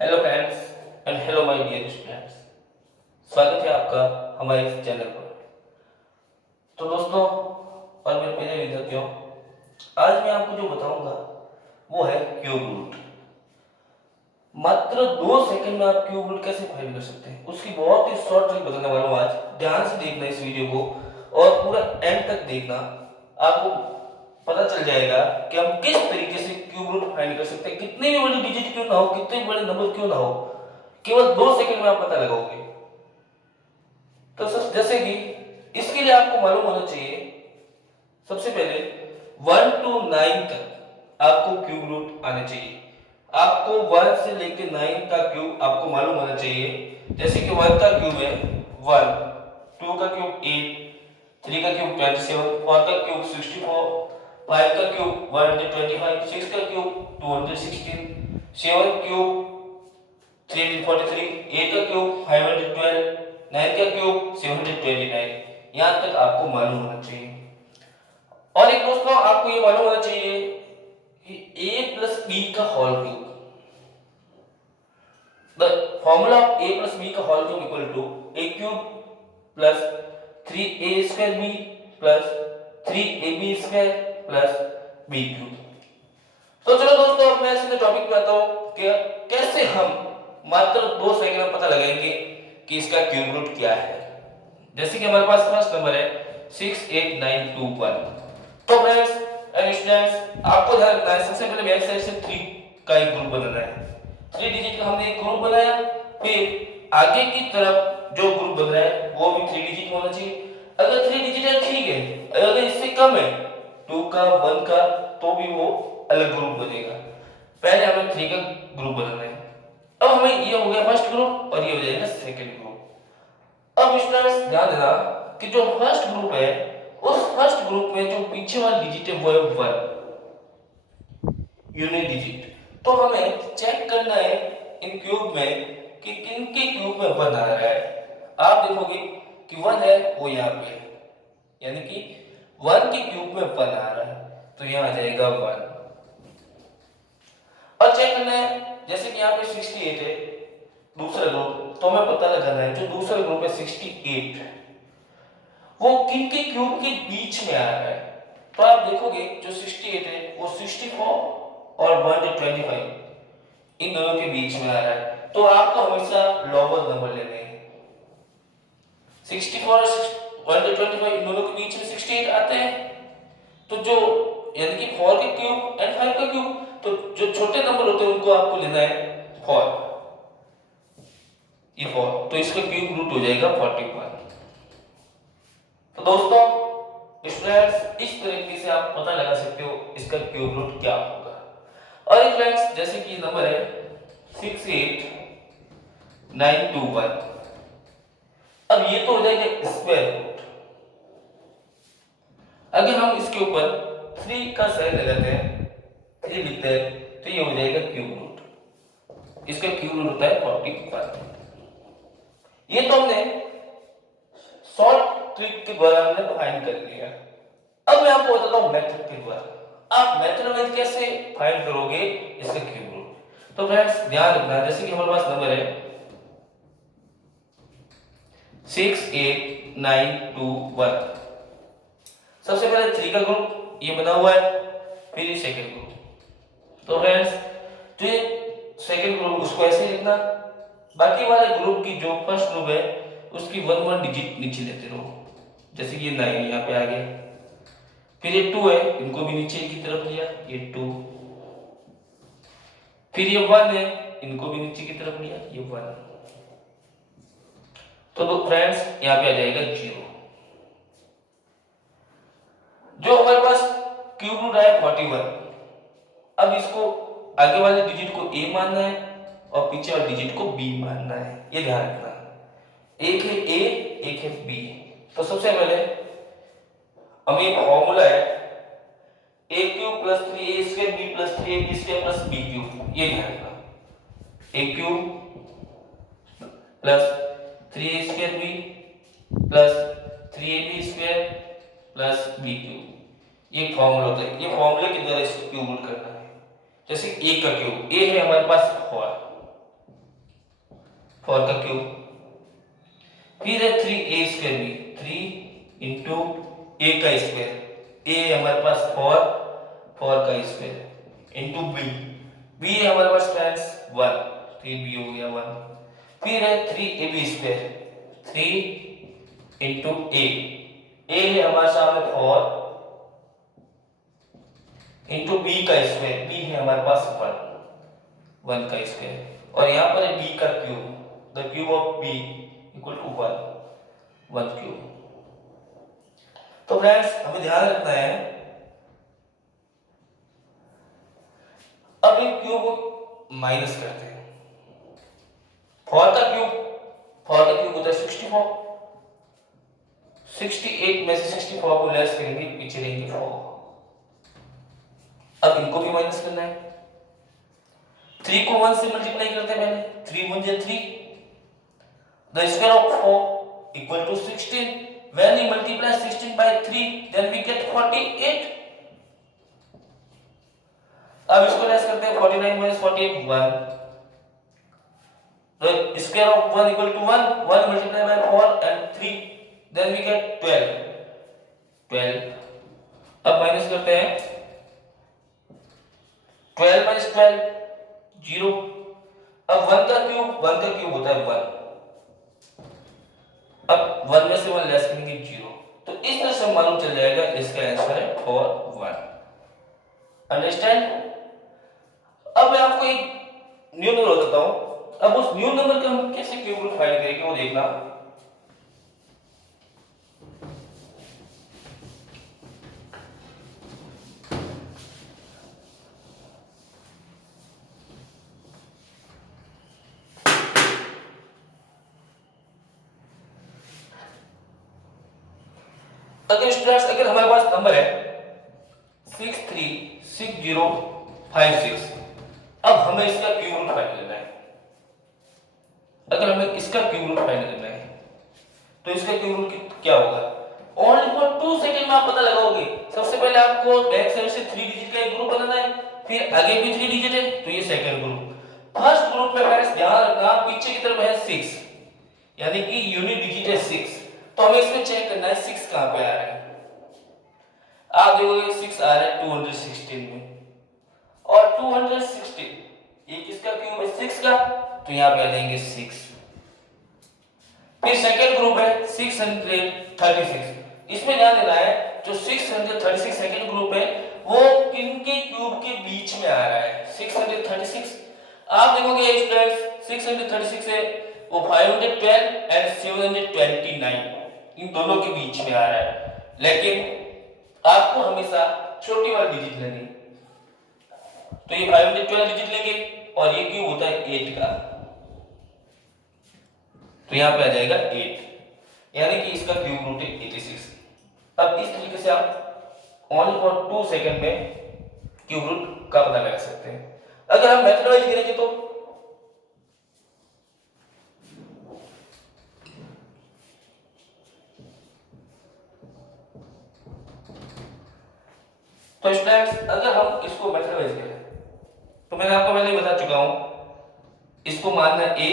Hello friends and hello my dear students. स्वागत है आपका हमारे इस चैनल पर। तो दोस्तों और मेरे प्यारे विद्यार्थियों, आज मैं आपको जो बताऊंगा वो है क्यूब रूट। मात्र 2 सेकंड में आप क्यूब रूट कैसे फाइंड कर सकते हैं उसकी बहुत ही शॉर्ट ट्रिक बताने वाला हूँ आज। ध्यान से देखना इस वीडियो को और पूरा एंड तक देखना, आपको पता चल जाएगा कि हम किस तरीके से क्यूब रूट फाइंड कर सकते हैं। कितने भी बड़ी डिजिट क्यों ना हो, कितने भी बड़े नंबर क्यों ना हो, केवल 2 सेकंड में आप पता लगाओगे। तो जैसे कि इसके लिए आपको मालूम होना चाहिए, सबसे पहले 1 to 9 तक आपको क्यूब रूट आने चाहिए। आपको 1 से लेकर 9 का क्यूब आपको मालूम होना चाहिए। जैसे कि 1 का क्यूब है 1, 2 का क्यूब 8, 3 का क्यूब 27, 4 का क्यूब 64, 5 का क्यूब 125, 6 का क्यूब 216, 7 क्यूब 343, 8 का क्यूब 512, 9 का क्यूब 729। यहाँ तक आपको मालूम होना चाहिए। और एक दोस्तों आपको ये मालूम होना चाहिए कि a प्लस b का whole cube, the formula of a plus b का whole cube equal to a cube plus 3a square b plus 3ab square plus b cube. तो चलो दोस्तों अब मैं सीधे टॉपिक पे आता हूँ कि कैसे हम मात्र 2 सेकंड में पता लगाएंगे कि इसका क्यूब रूट क्या है। जैसे कि हमारे पास फर्स्ट नंबर है 68921। तो फ्रेंड्स एंड स्टूडेंट्स आपको ध्यान रखना है, सबसे पहले बैक साइड से 3 का एक ग्रुप बनाना है। 3 डिजिट का हमने एक ग्रुप बनाया, फिर आगे की तरफ जो ग्रुप बन रहा है वो भी 3 डिजिट होना चाहिए। अगर 3 डिजिट है ठीक है, अगर इससे कम है 2 का 1 का तो भी वो अलग ग्रुप बनेगा। पहले हमें 3 का ग्रुप बनाना है। अब हमें ये हो गया फर्स्ट ग्रुप और ये हो जाएगा सेकंड ग्रुप। अब स्टूडेंट्स ध्यान देना कि जो फर्स्ट ग्रुप है उस फर्स्ट ग्रुप में जो पीछे वाला डिजिट है वो है 1 यूनिट डिजिट। तो हमें चेक करना है इन क्यूब में कि किन के क्यूब में 1 आ रहा है। आप देखोगे कि 1 है वो यहाँ पे है, यानी कि 1 के क्यूब में 1 आ रहा है तो यहाँ आ जाएगा 1। और चेक करना है, जैसे कि यहाँ पे 68 है दूसरा ग्रुप, तो हमें पता लगाना है जो दूसरा ग्रुप है 68 वो किन के क्यूब के बीच में आ रहा है। तो आप देखोगे जो 68 है वो 64 और 125 इन दोनों के बीच में आ रहा है। तो आपको हमेशा लोअर नंबर लेने हैं। 64 और 125 इन दोनों के बीच में 68 आते हैं, तो जो यानी कि 4 के क्यूब एंड 5 का क्यूब, तो जो छोटे नंबर होते हैं उनको आपको लेना है 4, ये 4, तो इसका क्यूब रूट हो जाएगा 41। तो दोस्तों स्टूडेंट्स इस तरीके से आप पता लगा सकते हो इसका क्यूब रूट क्या होगा। और एक फ्रेंड्स जैसे कि नंबर है 68921, अब ये तो हो जाएगा स्क्वायर रूट। अगर हम इसके ऊपर 3 का साइन लगाते हैं, 3 लिखते हैं, तो ये हो जाएगा क्यूब रूट। इसका क्यूब रूट होता है 45। ये तो हमने शॉर्ट ट्रिक के द्वारा हमने फाइंड कर लिया। अब मैं आपको बताता हूं मेथड के द्वारा आप मेथड में कैसे फाइंड करोगे इसका क्यूब रूट। तो फ्रेंड्स ध्यान रखना, जैसे कि हमारे पास नंबर है 68921। सबसे पहले 3 का ग्रुप ये बना हुआ है, फिर ये सेकंड ग्रुप। तो फ्रेंड्स जो ये सेकंड ग्रुप उसको ऐसे लिखना, बाकी वाले ग्रुप की जो फर्स्ट ग्रुप है उसकी 1 डिजिट नीचे लेते रहो। जैसे कि ये 9 यहाँ पे आ गया, फिर ये 2 है इनको भी नीचे की तरफ लिया, ये 2, फिर ये 1 है इनको भी नीचे की तरफ लिया, ये 1। तो फ्रेंड्स यहाँ पे आ जाएगा 0। जो हमारे पास क्यूब रूट आया 41, अब इसको आगे वाले डिजिट को a मानना है और पीछे वाले डिजिट को b मानना है, ये ध्यान रखना। एक है a एक है b। तो सबसे पहले हमें फॉर्मूला है a cube plus 3a square b plus 3ab square plus b cube, ये ध्यान रखना। a cube plus 3a square b plus 3ab square plus b cube, ये फॉर्मूला होता है। ये फॉर्मूले के द्वारा इसको क्यूब रूट करना है। जैसे a का क्यूब, a है हमारे पास 4, 4 का क्यूब। फिर है 3a² बी, 3 इंटू ए का स्क्वायर, ए हमारे पास 4, 4 का स्क्वायर इंटू बी, बी है हमारे पास फ्रेंड्स 1, 3b हो गया 1। फिर है 3ab², 3 इंटू ए है हमारे सामने 4 इंटू बी का स्क्वायर, बी है हमारे पास 1, 1 का स्क्वायर, और यहाँ पर है बी का cube, the cube of b equal to 1, 1 cube. तो फ्रेंड्स हमें ध्यान रखना है, अब इन क्यूब को माइनस करते हैं। 4 का क्यूब होता है 64, 68 में से 64 को लेस करेंगे, पीछे रहेंगे 4। अब इनको भी माइनस करना है। 3 को 1 से मल्टीप्लाई करते हैं पहले, 3 1 जा 3, the square of 4 equal to 16। When we multiply 16 by 3, then we get 48. अब इसको लेस करते हैं, 49 minus 48 1. The square of 1 equal to 1, 1 multiplied by 4 and 3, then we get 12. 12. अब माइनस करते हैं, 12 minus 12 0. अब 1 का क्यूब होता है 1, अब 1 में से 1 लेस करेंगे 0, तो इस तरह से मालूम चल जाएगा इसका आंसर है 4 1। अंडरस्टैंड? अब मैं आपको एक न्यू नंबर बताता हूं, अब उस न्यू नंबर का हम कैसे क्यूब रूट फाइंड करेंगे वो देखना। अगर हमारे पास नंबर है 636056, अब हमें इसका क्यूब रूट फाइंड करना है। अगर हमें इसका क्यूब रूट फाइंड करना है तो इसका क्यूब रूट क्या होगा? ओनली फॉर 2 सेकंड में आप पता लगाओगे। सबसे पहले आपको बैक साइड से 3 डिजिट का एक ग्रुप बनाना है, फिर आगे भी 3 डिजिट है तो ये सेकंड ग्रुप। फर्स्ट ग्रुप में फ्रेंड्स ध्यान रखना पीछे की तरफ है 6, यानी कि यूनिट डिजिट है 6, तो हमें इसमें चेक करना है 6 कहां पे आ रहा है। आप देखोगे 6 आ रहा है 216 में, और 216 ये किसका क्यूब है? 6 का, तो यहां पे आ जाएंगे 6। फिर सेकंड ग्रुप है 636, इसमें ध्यान देना है जो 636 सेकंड ग्रुप है वो किनके क्यूब के बीच में आ रहा है? 636। आप देखोगे स्टूडेंट्स 636 है वो 512 एंड 729 इन दोनों के बीच में आ रहा है, लेकिन आपको हमेशा छोटी वाली डिजिट लेनी, तो ये 512 डिजिट लेंगे और ये क्यूब होता है 8 का, तो यहां पे आ जाएगा 8, यानी कि इसका क्यूब रूट है 86। अब इस तरीके से आप ओनली फॉर 2 सेकंड में क्यूब रूट का पता लगा सकते हैं। अगर हम मेथड वाइज करेंगे तो स्टूडेंट्स अगर हम इसको मेथड वाइज करें तो मैंने आपको पहले ही बता चुका हूं, इसको मानना है ए,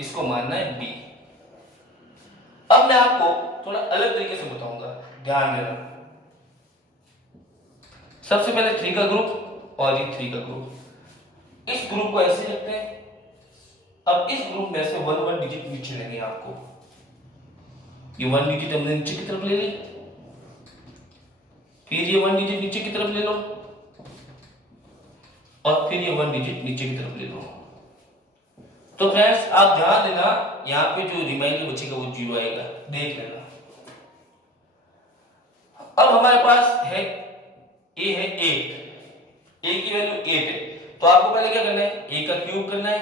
इसको मानना है बी। अब मैं आपको थोड़ा अलग तरीके से बताऊंगा, ध्यान देना। सबसे पहले 3 का ग्रुप और ये 3 का ग्रुप, इस ग्रुप को ऐसे रखते हैं। अब इस ग्रुप में से 1 डिजिट नीचे लेनी है आपको, ये 1 डिजिट हमने नीचे की तरफ ले ली, फिर ये 1 डिजिट नीचे की तरफ ले लो, और फिर ये 1 डिजिट नीचे की तरफ ले लो। तो फ्रेंड्स आप ध्यान देना, यहाँ पे जो रिमाइंडर बचेगा वो 0 आएगा, देख लेना। अब हमारे पास है ए है 8, ए की वैल्यू 8 है, तो आपको पहले क्या करना है? ए का क्यूब करना है,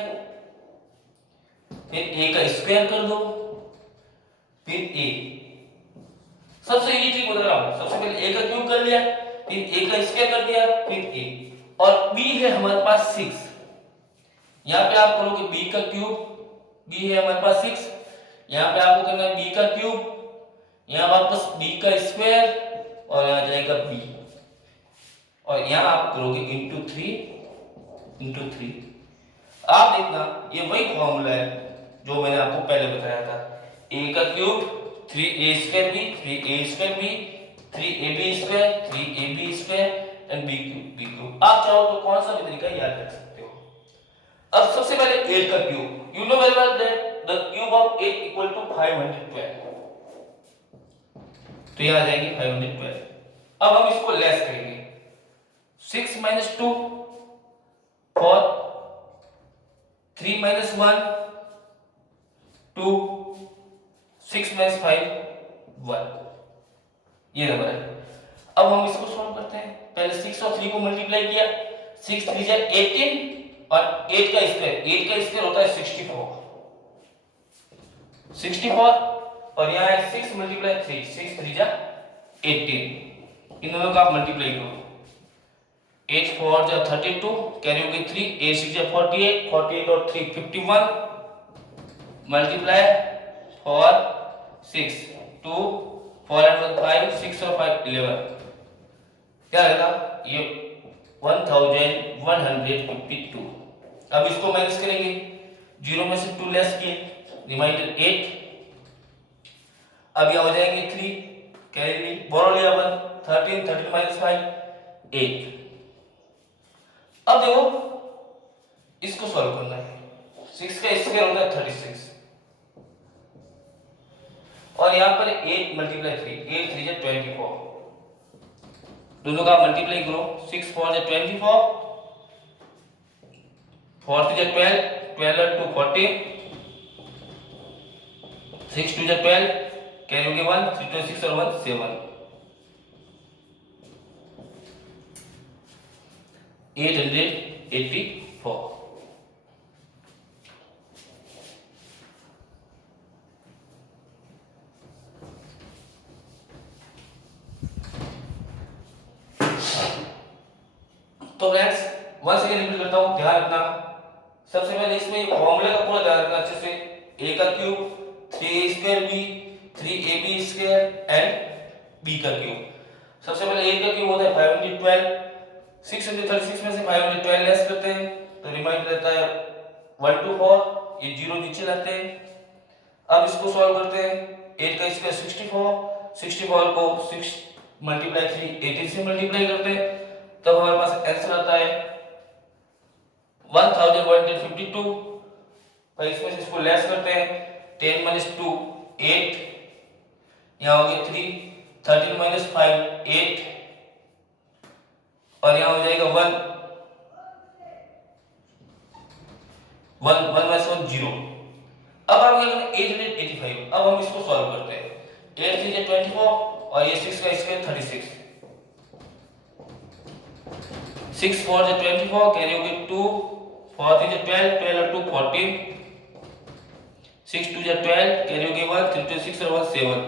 फिर ए का स्क्वायर कर दो, फिर ए। सबसे इजी ट्रिक बता रहा हूं, सबसे पहले ए का क्यूब कर लिया, फिर ए का स्क्वायर कर दिया, फिर ए, और बी है हमारे पास 6, यहां पे आप करोगे b का क्यूब, b है हमारे पास 6, यहां पे आपको करना है b का क्यूब, यहां वापस b का स्क्वायर, और यहां जाएगा b, और यहां आप करोगे इंटू 3 इंटू 3। आप देखना ये वही फॉर्मूला है जो मैंने आपको पहले बताया था। ए का cube 3a² b 3a² b 3ab² 3ab² and b cube. आप चाहो तो कौन सा भी तरीका याद रख सकते हो। अब सबसे पहले 8 का cube, you know very well that the cube of 8 equal to 512, तो यह आ जाएगी 512। अब हम इसको लेस करेंगे, 6 minus 2 4 3 minus 1 2 6 minus 5 1, ये नंबर है। अब हम इसको सॉल्व करते हैं। पहले 6 और 3 को मल्टीप्लाई किया, 6 3 जा 18 और 8 का स्क्वायर होता है 64 और यहाँ है 6 मल्टीप्लाई 3, 6 3 जा 18, इन दोनों का आप मल्टीप्लाई करो, 8 4 जा 32, कैरी होगी 3, 8 6 जा 48, 48 और 3 51, मल्टीप्लाई 4 6 2 4 and 1 5, 6 और 5 11, क्या आएगा ये 1152। अब इसको माइनस करेंगे, 0 में से 2 लेस किए, रिमाइंडर 8, अब यहाँ हो जाएंगे 3, कैरी ली, बोरो लिया 1, 13 13 minus 5 8। अब देखो इसको सॉल्व करना है, 6 का स्क्वायर होता है 36 और यहाँ पर 8 मल्टीप्लाई 3, 8 3 जा 24, दोनों का मल्टीप्लाई करो, 6 4 जा 24, 4 3 जा 12, 12 और 2 40, 6 2 जा 12, कैरी हो गया 1, 3 2 6 और 1 7, 884। तो फ्रेंड्स वंस अगेन रिपीट करता हूं, ध्यान रखना। सबसे पहले इसमें फॉर्मूले का पूरा ध्यान रखना अच्छे से। a का cube 3a² b 3ab² and b का क्यूब। सबसे पहले a का क्यूब होता है 512, 636 में से 512 लेस करते हैं तो रिमाइंडर रहता है 124, ये जीरो नीचे लाते हैं। अब इसको सॉल्व करते हैं, 8 का स्क्वायर 64, 64 को 6 मल्टीप्लाई 3 18 से मल्टीप्लाई करते हैं, तब हमारे पास आंसर आता है 1152। भाई इसमें से इसको लेस करते हैं, 10 minus 2 8, यहाँ हो गया 3, 13 minus 5 8 और यहाँ हो जाएगा 1 1 1 minus 1 0। अब आप क्या करें 885, अब हम इसको सॉल्व करते हैं, 8 3 जा 24 और ये 6 का स्क्वायर 36, 6 4 जा 24, कैरी हो गया 2, 4 3 जा 12, 12 और 2 14, 6 2 जा 12, कैरी हो गया 1, 3 2 6 और 1 7।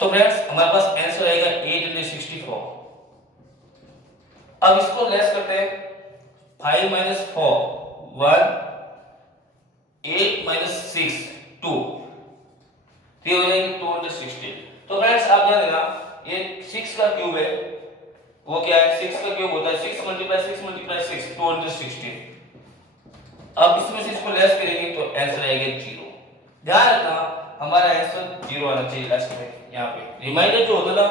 तो फ्रेंड्स हमारे पास आंसर आएगा 864। अब इसको लेस करते हैं, 5 minus 4 1, 8 minus 6 2, ये हो जाएगी 216। तो फ्रेंड्स आप ध्यान देना, ये 6 का क्यूब है, वो क्या है 6 का क्यूब होता है 6 मल्टीप्लाई 6 मल्टीप्लाई 6 216। अब इसमें से इसको लेस करेंगे तो आंसर आएगा 0। ध्यान रखना हमारा आंसर 0 आना चाहिए लास्ट में, यहाँ पे रिमाइंडर जो होता है ना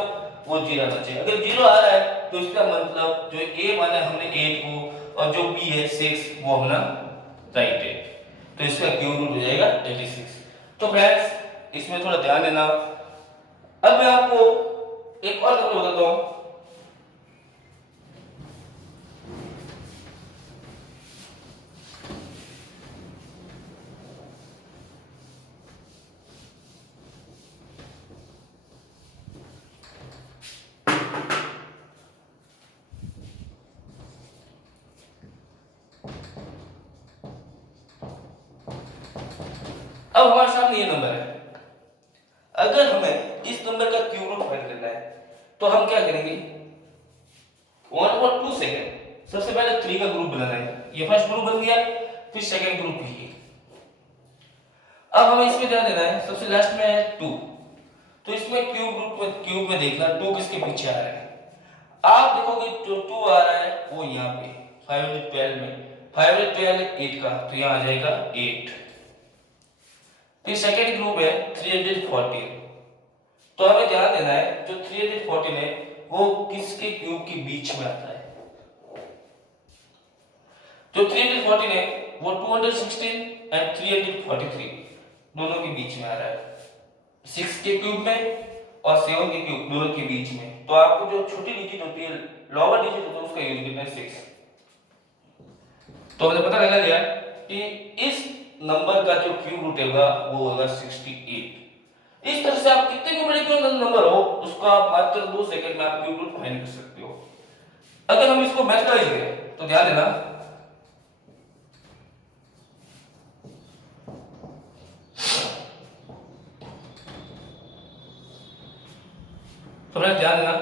वो 0 आना चाहिए। अगर 0 आ रहा है तो इसका मतलब जो a माना है हमने 8 को और जो b है 6 वो अपना राइट है, तो इसका क्यूब रूट हो जाएगा 86। तो फ्रेंड्स इसमें थोड़ा ध्यान देना। अब मैं आपको एक और नंबर बताता हूँ, अब हमारे सामने ये नंबर है। अगर हमें इस नंबर का क्यूब रूट फाइंड करना है तो हम क्या करेंगे, 1/2 सेकंड सबसे पहले 3 का ग्रुप बनाना है, ये फर्स्ट ग्रुप बन गया, फिर सेकंड ग्रुप भी। अब हमें इसमें ध्यान देना है, सबसे लास्ट में है 2, तो इसमें क्यूब में देखना 2 किसके पीछे आ रहा है। आप देखोगे जो 2 आ रहा है वो यहाँ पे 512 में, 5 और 12 है 8 का, तो यहाँ आ जाएगा 8। फिर सेकेंड ग्रुप है 314। तो हमें ध्यान देना है जो 314 है वो किसके क्यूब के बीच में आता है। जो 314 है वो 216 एंड 343 दोनों के बीच में आ रहा है, 6 के क्यूब में और 7 के क्यूब दोनों के बीच में। तो आपको जो छोटी डिजिट होती है, लोअर डिजिट होता है, उसका यूज करना है 6। तो हमने पता लगा लिया कि इस नंबर का जो क्यूब रूट होगा वो होगा 68। इस तरह से आप कितने भी बड़े क्यों नंबर हो उसको आप मात्र 2 सेकंड में आप क्यूब रूट फाइंड कर सकते हो। अगर हम इसको मैथमेटिक्स करें तो ध्यान देना, तो ध्यान देना,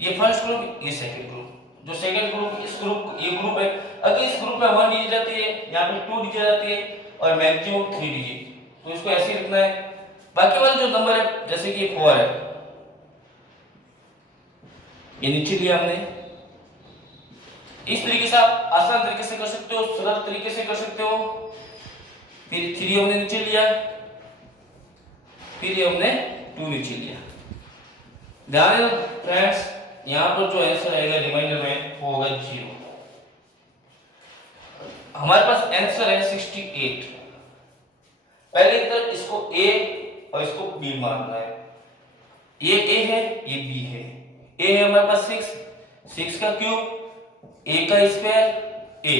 ये फर्स्ट ग्रुप ये सेकंड ग्रुप, जो सेकंड ग्रुप इस ग्रुप ये ग्रुप है, अगर इस ग्रुप में 1 डिजिट आती है, यहाँ पे 2 डिजिट आती है और मैक्सिमम 3 डिजिट, तो इसको ऐसे ही लिखना है। बाकी वाले जो नंबर है जैसे कि 4 है, ये नीचे लिया हमने, इस तरीके से आप आसान तरीके से कर सकते हो, सरल तरीके से कर सकते हो। फिर 3 हमने नीचे लिया, फिर ये हमने 2 नीचे लिया। ध्यान देना फ्रेंड्स, यहाँ पर जो आंसर आएगा रिमाइंडर में वो होगा 0। हमारे पास आंसर है 68। पहले इधर इसको a और इसको b मानना है। ये a है, ये b है। a है हमारे पास 6 का क्यूब, a का स्क्वायर a,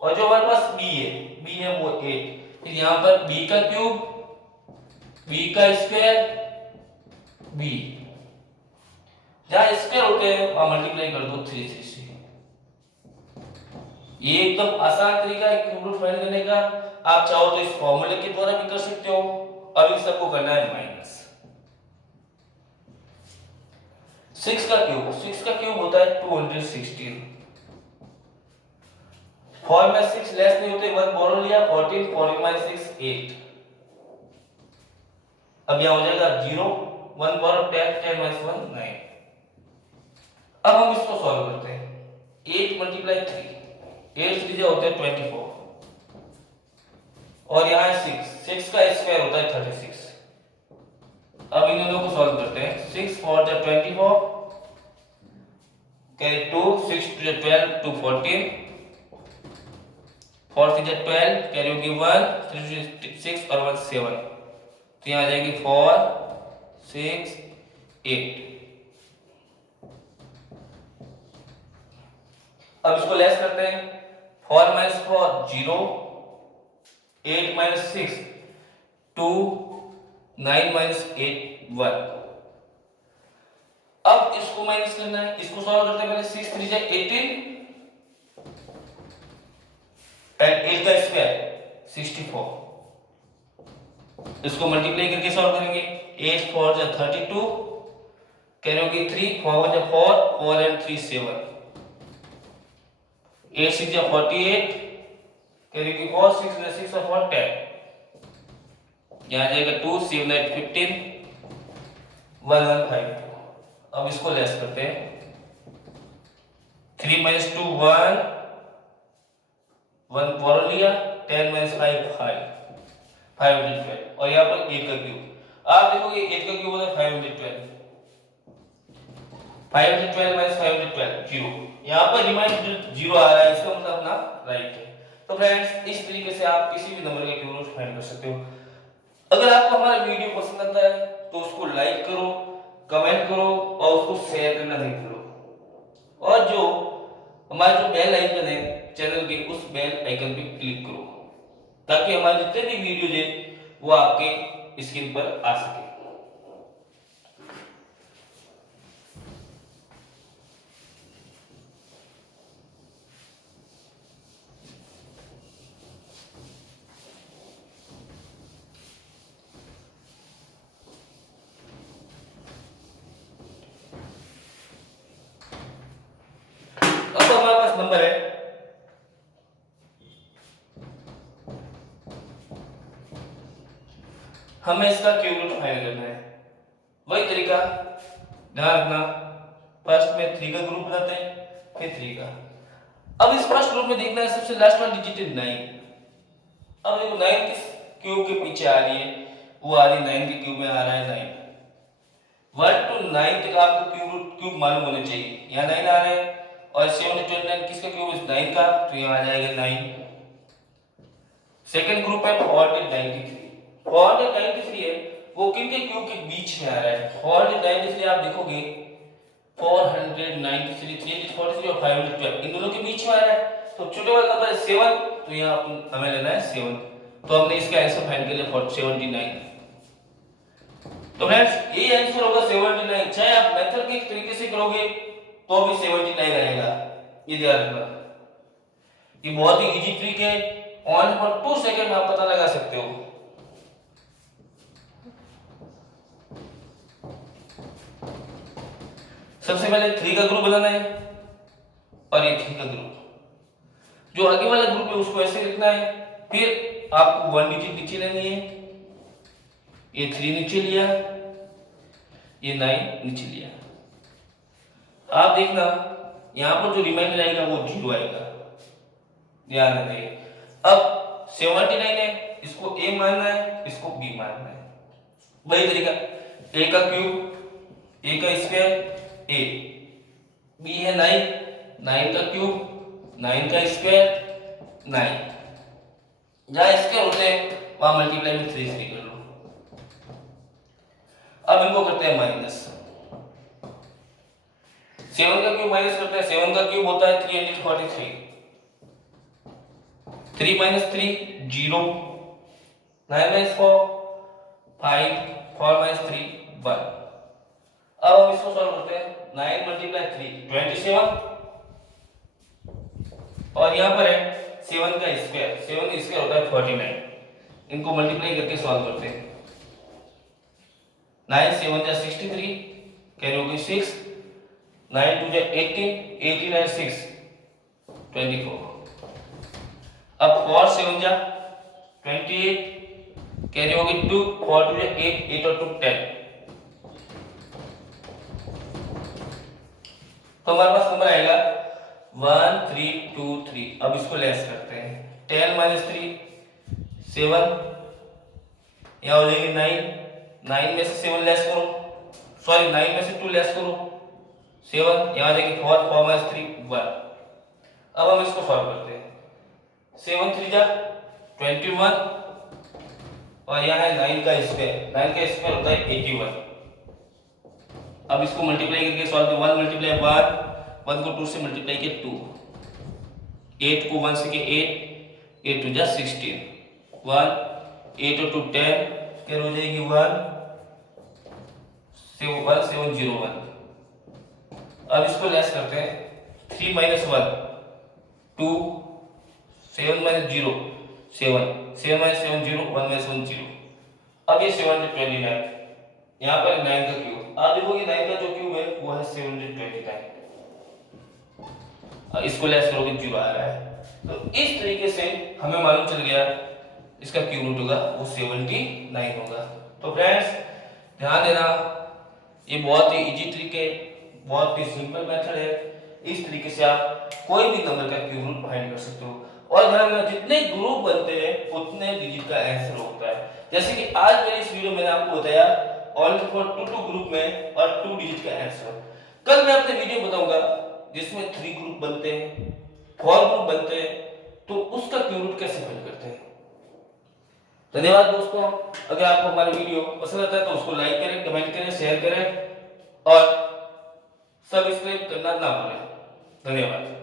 और जो हमारे पास b है वो 8। फिर यहाँ पर b का क्यूब, b का स्क्वायर b, जहां स्क्वायर होते हैं वहां मल्टीप्लाई कर दो 3 से। ये एकदम आसान तरीका है क्यूब रूट फाइंड करने का। आप चाहो तो इस फॉर्मूले के द्वारा भी कर सकते हो। अब इन सबको करना है माइनस। 6 का क्यूब होता है 216। 4 में 6 लेस नहीं होते, 1 बोरो लिया, 14 4 6 8। अब यहां हो जाएगा 0, 1 बोरो 10 10 1 9। अब हम इसको सॉल्व करते हैं। 8 मल्टीप्लाई 3, 8 3 होते हैं 24, और यहाँ 6 का स्क्वायर होता है 36। अब इन दोनों को सॉल्व करते हैं। 6 4 जा 24, कैरी 2, 6 2 जा 12 2 14, 4 3 जा 12, कैरी होगी 1, 3 6 और 1 7, तो यहाँ आ जाएगी 4 6 8। अब इसको लेस करते हैं। 4 - 4 0, 8 - 6 2, 9 - 8 1। अब इसको माइनस करना है, इसको सॉल्व करते हैं। पहले 6 3 जा 18 एंड 8 का स्क्वायर 64। इसको मल्टीप्लाई करके सॉल्व करेंगे। 8 4 जा 32, कैरी होगी 3, 4 1 जा 4, 4 and 3 7, 8 6 जा 48, कैरी की 4, 6 and 6 और 4 10, यहाँ जाएगा 2 7 8 15 1 1 5 2। अब इसको लेस करते हैं। 3 - 2 1, 1 बोरो लिया, 10 - 5 5 512, और यहाँ पर 8 का क्यूब। आप देखोगे 8 का क्यूब होता है 512, 512 - 512 0। यहाँ पर रिमाइंडर 0 आ रहा है, इसका मतलब अपना राइट है। तो फ्रेंड्स, इस तरीके से आप किसी भी नंबर का क्यूब रूट फाइंड कर सकते हो। अगर आपको हमारा वीडियो पसंद आता है तो उसको लाइक करो, कमेंट करो और उसको शेयर करना नहीं भूलो। और जो हमारा जो बेल आइकन है चैनल के, उस बेल आइकन पे क्लिक करो ताकि हमारे जितने भी वीडियो है वो आपके स्क्रीन पर आ सके। अब हमारे पास नंबर है हमें इसका क्यूब रूट फाइंड करना है। वही तरीका ध्यान रखना, फर्स्ट में 3 का ग्रुप बनाते हैं, फिर 3 का। अब इस फर्स्ट ग्रुप में देखना है सबसे लास्ट वाला डिजिट है 9। अब देखो 9 किस क्यूब के पीछे आ रही है, वो आ रही है 9 के क्यूब में आ रहा है 9। 1 to 9 तक आपको क्यूब मालूम होने चाहिए। यहाँ 9 आ रहा है और 7 to 29 किसका क्यूब है 9 का, तो यहाँ आ जाएगा 9। सेकंड ग्रुप है 493। 493 है वो किनके क्यूब के बीच में आ रहा है। 493 आप देखोगे 493 343 और 512 इन दोनों के बीच में आ रहा है, तो छोटे वाला नंबर है 7, तो यहाँ हमें लेना है 7। तो हमने इसका आंसर फाइंड कर लिया 79। तो फ्रेंड्स ये आंसर होगा 79। चाहे आप मेथड के तरीके से करोगे तो भी 79 आएगा, ये ध्यान रखना। ये बहुत ही इजी ट्रिक है, ऑन फॉर 2 सेकंड में आप पता लगा सकते हो। सबसे पहले 3 का ग्रुप बनाना है और ये 3 का ग्रुप, जो आगे वाला ग्रुप है उसको ऐसे लिखना है। फिर आपको 1 डिजिट नीचे लेनी है, ये 3 नीचे लिया, ये 9 नीचे लिया। आप देखना यहां पर जो रिमाइंडर आएगा वो 0 आएगा, ध्यान रखिए। अब 79 है, इसको ए मानना है, इसको बी मानना है। वही तरीका, ए का क्यूब, ए का स्क्वायर ए, बी है 9, 9 का क्यूब, 9 का स्क्वायर 9। जहां स्क्वायर होते हैं वहां मल्टीप्लाई में 3 कर लो। अब इनको करते हैं माइनस। 7 का क्यूब माइनस करते हैं, 7 का क्यूब होता है 343। 3 minus 3 0, 9 minus 4 5, 4 minus 3 1। अब हम इसको सॉल्व करते हैं। 9 multiply 3 27 और यहाँ पर है 7 का स्क्वायर, 7 का स्क्वायर होता है 49। इनको मल्टीप्लाई करके सॉल्व करते हैं। 9 7 जा 63, कैरी हो गई 6, 9 2 जा 18, 18 and 6 24। अब 4 7 जा 28, कैरी हो गई 2, 4 2 जा 8, 8 और 2 10। तो हमारे पास नंबर आएगा 1 3 2 3। अब इसको लेस करते हैं। 10 minus 3 7, यहाँ हो जाएगी 9, 9 में से 7 लेस करो, सॉरी 9 में से 2 लेस करो 7, यहाँ आ जाएगी 4, 4 minus 3 1। अब हम इसको सॉल्व करते हैं। 7 3 जा 21 और यहाँ है 9 का स्क्वायर, 9 का स्क्वायर होता है 81। अब इसको मल्टीप्लाई करके सॉल्व करें। 1 मल्टीप्लाई 1, 1 को 2 से मल्टीप्लाई किया 2, 8 को 1 से किया 8, 8 2 जा 16, 1 8 और 2 10, फिर हो जाएगी 1 7 0 1। अब इसको लेस करते हैं। 3 minus 1 2, 7 minus 0 7, 7 minus 7 0, 1 minus 1 0। अब ये 729, यहाँ पर 9 का क्यूब, आप देखोगे 9 का जो क्यूब है वो है 729। इसको लेस करोगे 0 आ रहा है। तो इस तरीके से हमें मालूम चल गया इसका क्यूब रूट होगा वो 79 होगा। तो फ्रेंड्स ध्यान देना, ये बहुत ही इजी ट्रिक है, बहुत ही सिंपल मेथड है। इस तरीके से आप कोई भी नंबर का क्यूब रूट फाइंड कर सकते हो। और ध्यान रखना जितने ग्रुप बनते हैं उतने डिजिट का आंसर होता है। जैसे कि आज मेरे इस वीडियो में मैंने आपको बताया ओनली फॉर 2 ग्रुप में और 2 डिजिट का आंसर। कल मैं अपने वीडियो बताऊंगा जिसमें 3 ग्रुप बनते हैं, 4 ग्रुप बनते हैं, तो उसका क्यूब रूट कैसे फाइंड करते हैं। धन्यवाद दोस्तों। अगर आपको हमारा वीडियो पसंद आता है तो उसको लाइक करें, कमेंट करें, शेयर करें और सब्सक्राइब करना ना भूलें। धन्यवाद।